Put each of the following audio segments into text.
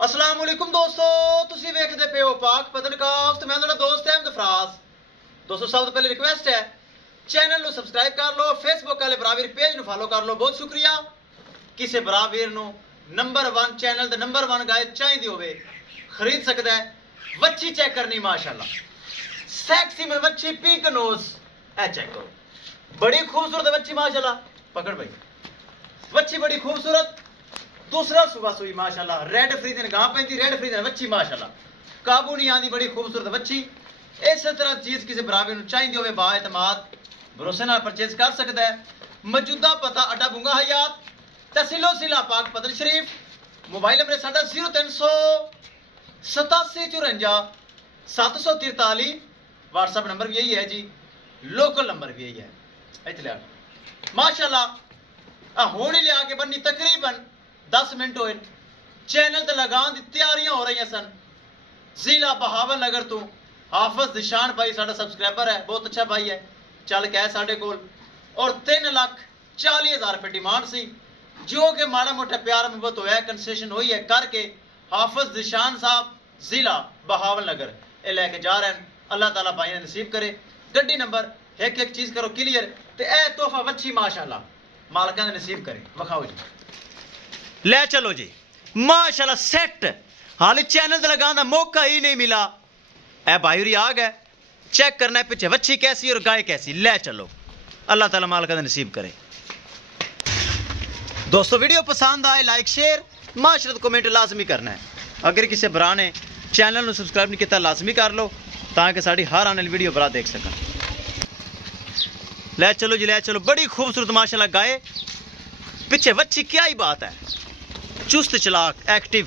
अस्सलाम वालेकुम दोस्तों, तुसी वेखदे पे हो पाक पतनकाफ ते मैं तुहाडा दोस्त अहमद फराज। दोस्तों सब तो पहले रिक्वेस्ट है चैनल ਨੂੰ ਸਬਸਕ੍ਰਾਈਬ ਕਰ ਲਓ, ਫੇਸਬੁੱਕ ਵਾਲੇ ਬਰਾਵੀਰ ਪੇਜ ਨੂੰ ਫਾਲੋ ਕਰ ਲਓ। ਬਹੁਤ ਸ਼ੁਕਰੀਆ। ਕਿਸੇ ਬਰਾਵੀਰ ਨੂੰ ਨੰਬਰ 1 ਚੈਨਲ ਤੇ ਨੰਬਰ 1 ਗਾਇਦ ਚਾਹੀਦੀ ਹੋਵੇ ਖਰੀਦ ਸਕਦਾ ਹੈ। ਵੱਛੀ ਚੈੱਕ ਕਰਨੀ ਮਾਸ਼ਾਅੱਲਾ, ਸੈਕਸੀ में ਵੱਛੀ पिंक नोज ए चेक करो, बड़ी खूबसूरत बच्ची माशाल्लाह। पकड़ भाई, बच्ची बड़ी खूबसूरत, दूसरा सुबह सुई माशाल्लाह। रेड फ्रीजन गां पैंती, रेड फ्रीजन बच्ची माशाल्लाह, काबू नहीं आती, बड़ी खूबसूरत बच्ची। इस तरह चीज़ किसी बराबर चाहिए होवे बाएतमाद भरोसे नाल परचेज कर सकता है। मौजूदा पता अड्डा बुंगा हयात, तहसीलो जिला पाक पतन शरीफ। मोबाइल नंबर साडा 0300 87 54 743। व्हाट्सएप नंबर भी यही है जी, लोकल नंबर भी यही है। इतने माशाल्लाह हुण ही लिया के बन्नी तकरीबन 10 मिनट होए, चैनल ते लगान दी तैयारियां हो रही सन। जिला बहावल नगर तो हाफिज दिशान भाई साडा सब्सक्राइबर है, बहुत अच्छा भाई है, चल के है साडे कोल। और 3,40,000 रुपये डिमांड सी, जो कि माड़ा मोटा प्यार मुहब्बत होया, कंसेशन हुई है करके हाफिज दिशान साहब जिला बहावल नगर ये लैके जा रहे हैं। अल्लाह ताला भाई ने नसीब करे। गड्डी नंबर एक एक चीज़ करो क्लियर, तो यह तोहफा वच्छी माशाल्लाह मालका ने नसीब करे। विखाओ जी, ले चलो जी माशाल्लाह सेट। हाल चैनल ते लगाने का मौका ही नहीं मिला, ए भाई होरी आ गए, चेक करना है पीछे वच्छी कैसी और गाय कैसी। ले चलो, अल्लाह ताला मालका ने नसीब करे। दोस्तों वीडियो पसंद आए लाइक शेयर माशरत कमेंट लाजमी करना है। अगर किसी भरा ने चैनल को सब्सक्राइब नहीं किया लाजमी कर लो, ताकि साड़ी हर आने वाली वीडियो भरा देख सकन। ले चलो जी, ले चलो, बड़ी खूबसूरत माशाल्लाह गाय, पीछे वच्छी, क्या ही बात है, चुस्त चलाक एक्टिव।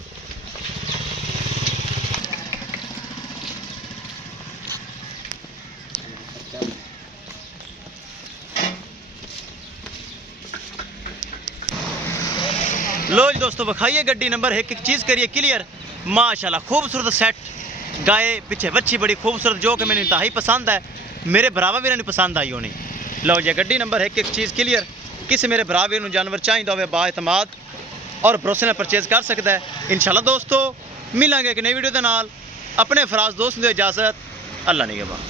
लो जी दोस्तों बखाइए गड्डी नंबर एक एक चीज़ करिए क्लियर। माशाल्लाह खूबसूरत सेट गाय, पीछे वच्छी बड़ी खूबसूरत, जो कि मैंने इंतहाई पसंद है, मेरे भरावा भी नहीं पसंद आई होनी। लो जी गड्डी नंबर एक एक चीज़ क्लियर। किसी मेरे भरावे नूं जानवर चाहिए होवे बाएतमाद और भरोसे नाल परचेज कर सकता है। इंशाल्लाह दोस्तों मिलांगे एक नई वीडियो के नाल। अपने फराज दोस्त को इजाज़त, अल्लाह निगहबान।